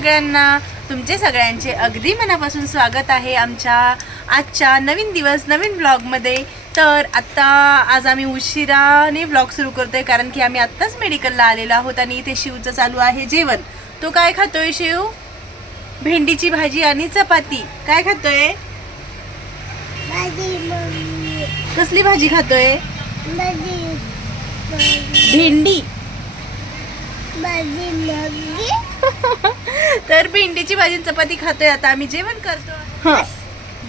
सगळ्यांना तुमचे सगळ्यांचे अगदी मनापासून स्वागत आहे आमच्या आजच्या नवीन दिवस नवीन ब्लॉगमध्ये तर आत्ता आज आम्ही उशिराने ब्लॉग सुरू करतोय कारण की आम्ही आत्ताच मेडिकलला आलेलो आहोत आणि इथे शिवचं चालू आहे जेवण. तो काय खातोय शिव? भेंडीची भाजी आणि चपाती. काय खातोय? कसली भाजी खातोय? भेंडी. तर भेंडीची भाजी चपाती खातोय आता. आम्ही जेवण करतो.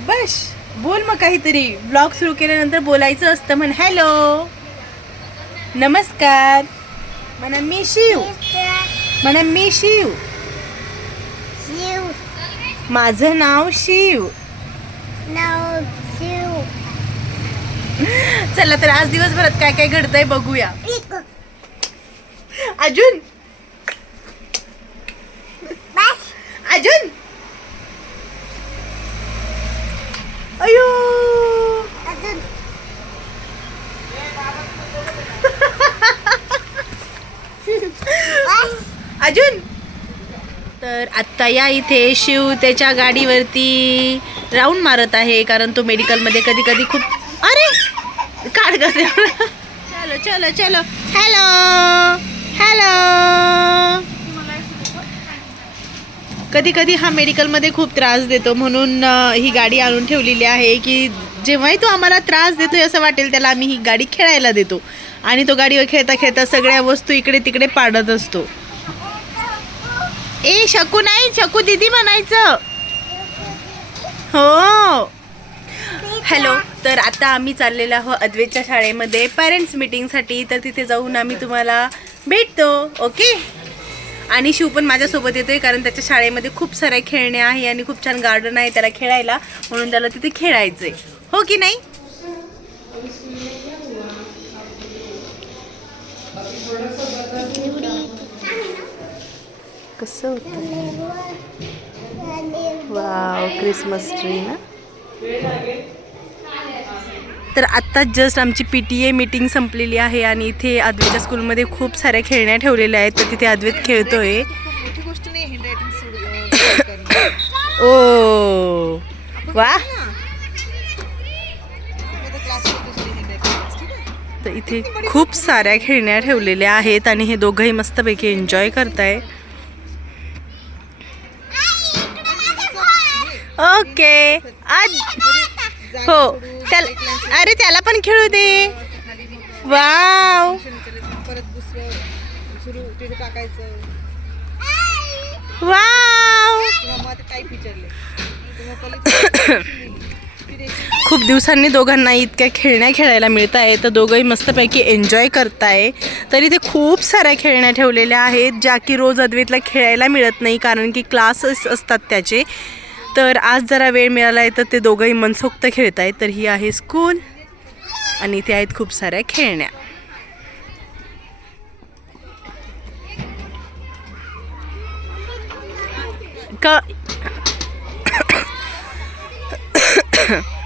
बस. बोल मग काहीतरी. ब्लॉग सुरू केल्यानंतर बोलायचं असतं म्हण. हॅलो नमस्कार. म्हणा मी शिव. म्हणा मी शिव. शिव. माझं नाव शिव. नाव शिव. चला तर आज दिवसभरात काय काय घडतंय बघूया. अजून बस अजून अयो अजून अजून तर आत्ता या इथे शिव त्याच्या गाडीवरती राऊंड मारत आहे कारण तो मेडिकलमध्ये कधी कधी खूप अरे! काढ ग. चलो चलो चलो. हॅलो हॅलो कधी कधी हा मेडिकलमध्ये खूप त्रास देतो. म्हणून ही गाडी आणून ठेवलेली आहे की जेव्हाही तो आम्हाला त्रास देतोय असं वाटेल त्याला आम्ही ही गाडी खेळायला देतो. आणि तो गाडीवर खेळता खेळता सगळ्या वस्तू इकडे तिकडे पाडत असतो. ए शकू नाही शकू दीदी म्हणायचं. हो. हॅलो तर आता आम्ही चाललेलो आहोत अद्वेच्या शाळेमध्ये. पॅरेंट्स मीटिंगसाठी तर तिथे जाऊन आम्ही तुम्हाला भेटतो ओके? आणि शिव पण माझ्यासोबत येतोय कारण त्याच्या शाळेमध्ये खूप साऱ्या खेळणे आहे आणि खूप छान गार्डन आहे त्याला खेळायला. म्हणून त्याला तिथे खेळायचंय. हो की नाही? कसं होतं? वाव क्रिसमस ट्री ना? तर आत्ताच जस्ट आमची पी टी ए मीटिंग संपलेली आहे आणि इथे अद्वैतच्या स्कूलमध्ये खूप साऱ्या खेळण्या ठेवलेल्या आहेत तर तिथे अद्वैत खेळतोय. ओ. वा. तर इथे खूप साऱ्या खेळण्या ठेवलेल्या आहेत आणि हे दोघंही मस्तपैकी एन्जॉय करताय. ओके आज हो. त्याला अरे त्याला पण खेळू दे. वाव. परत दुसरं सुरू तिथे टाकायचं वाव. काय विचारले खूप दिवसांनी दोघांना इतक्या खेळण्या खेळायला मिळत आहे. तर दोघंही मस्तपैकी एन्जॉय करताय. तर इथे खूप साऱ्या खेळण्या ठेवलेल्या आहेत ज्या की रोज अद्वैतला खेळायला मिळत नाही कारण की क्लासेस असतात त्याचे. तर आज जरा वेळ मिळाला आहे तर ते दोघंही मनसोक्त खेळत आहेत तर ही आहे स्कूल आणि इथे आहेत खूप साऱ्या खेळण्या. क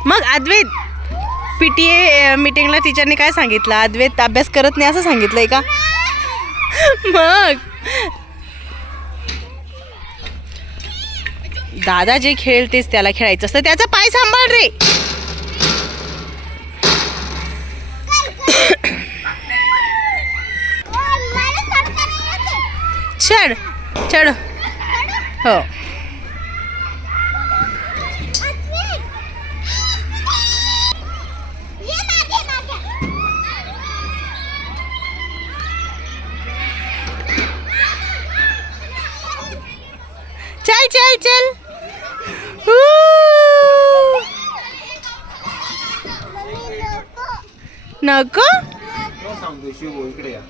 मग अद्वैत पी टी ए मीटिंगला टीचरने काय सांगितलं? अद्वैत अभ्यास करत नाही असं सांगितलंय का? मग दादा जे खेळतेच त्याला खेळायचं असतं. त्याचा पाय सांभाळ रे. चढ चढ. हो. चल चल चल हू. नको? सांगतो शिव इकडे या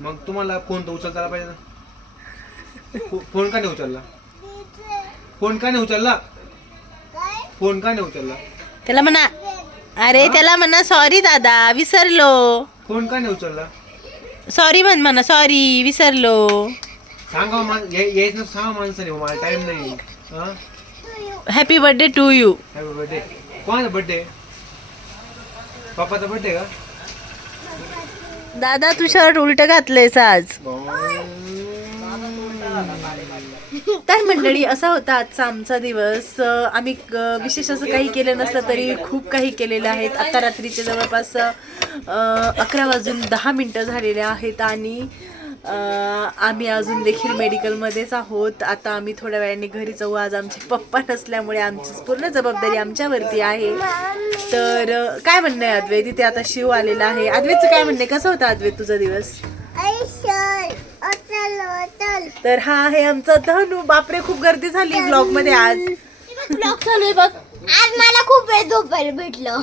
मग तुम्हाला फोन तर उचलता पाहिजे ना. फोन का नाही उचलला? फोन का नाही उचलला? फोन का नाही उचलला? त्याला म्हणा अरे त्याला म्हणा सॉरी दादा विसरलो. फोन का नाही उचलला? सॉरी म्हण म्हणा सॉरी विसरलो. सांगा या- यायचं ना सांगा माणसाने हो, मला टाइम नाही. हा? Happy birthday to you happy birthday कोणाचा बर्थडे पप्पाचा बर्थडे का? दादा तू शर्ट उलट घातलंयस आज. तर मंडळी असा होता आजचा आमचा दिवस. आम्ही विशेष असं काही केलं नसलं तरी खूप काही केलेलं आहेत. आता रात्रीचे जवळपास अकरा वाजून दहा मिनटं झालेले आहेत आणि आम्ही अजून देखील मेडिकलमध्येच आहोत. आता आम्ही थोड्या वेळाने घरी जाऊ आज आमचे पप्पा नसल्यामुळे आमची पूर्ण जबाबदारी आमच्यावरती आहे. तर काय म्हणणं आहे अद्वैत? तिथे आता शिव आलेला आहे. अद्वैतचं काय म्हणणं आहे? कसं होतं अद्वैत तुझा दिवस? तर हा आहे आमचा धनु. बापरे खूप गर्दी झाली ब्लॉगमध्ये आज. ब्लॉग चालू आहे बघ. आज मला खूप वेळ झोपायला भेटलं.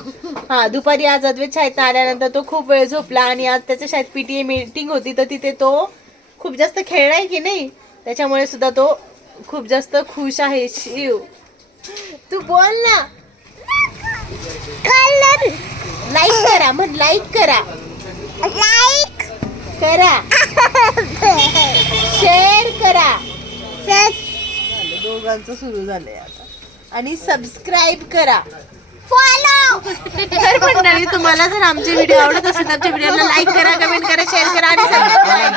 हा दुपारी आज अद्वैत शाळेत आल्यानंतर तो खूप वेळ झोपला आणि आज त्याच्या शाळेत पीटीए मीटिंग होती तर तिथे तो खूप जास्त खेळलाय की नाही? त्याच्यामुळे सुद्धा तो खूप जास्त खुश आहे. शिव तू बोल ना. कलर. लाईक करा म्हण लाईक करा. लाईक करा. शेअर करा. दोघांचं सुरू झालंय आता. आणि सबस्क्राईब करा. फॉलो तर मंडळी तुम्हाला जर आमचे व्हिडिओ आवडत असेल तर आमच्या व्हिडिओला लाईक करा कमेंट करा शेअर करा आणि सबस्क्राईब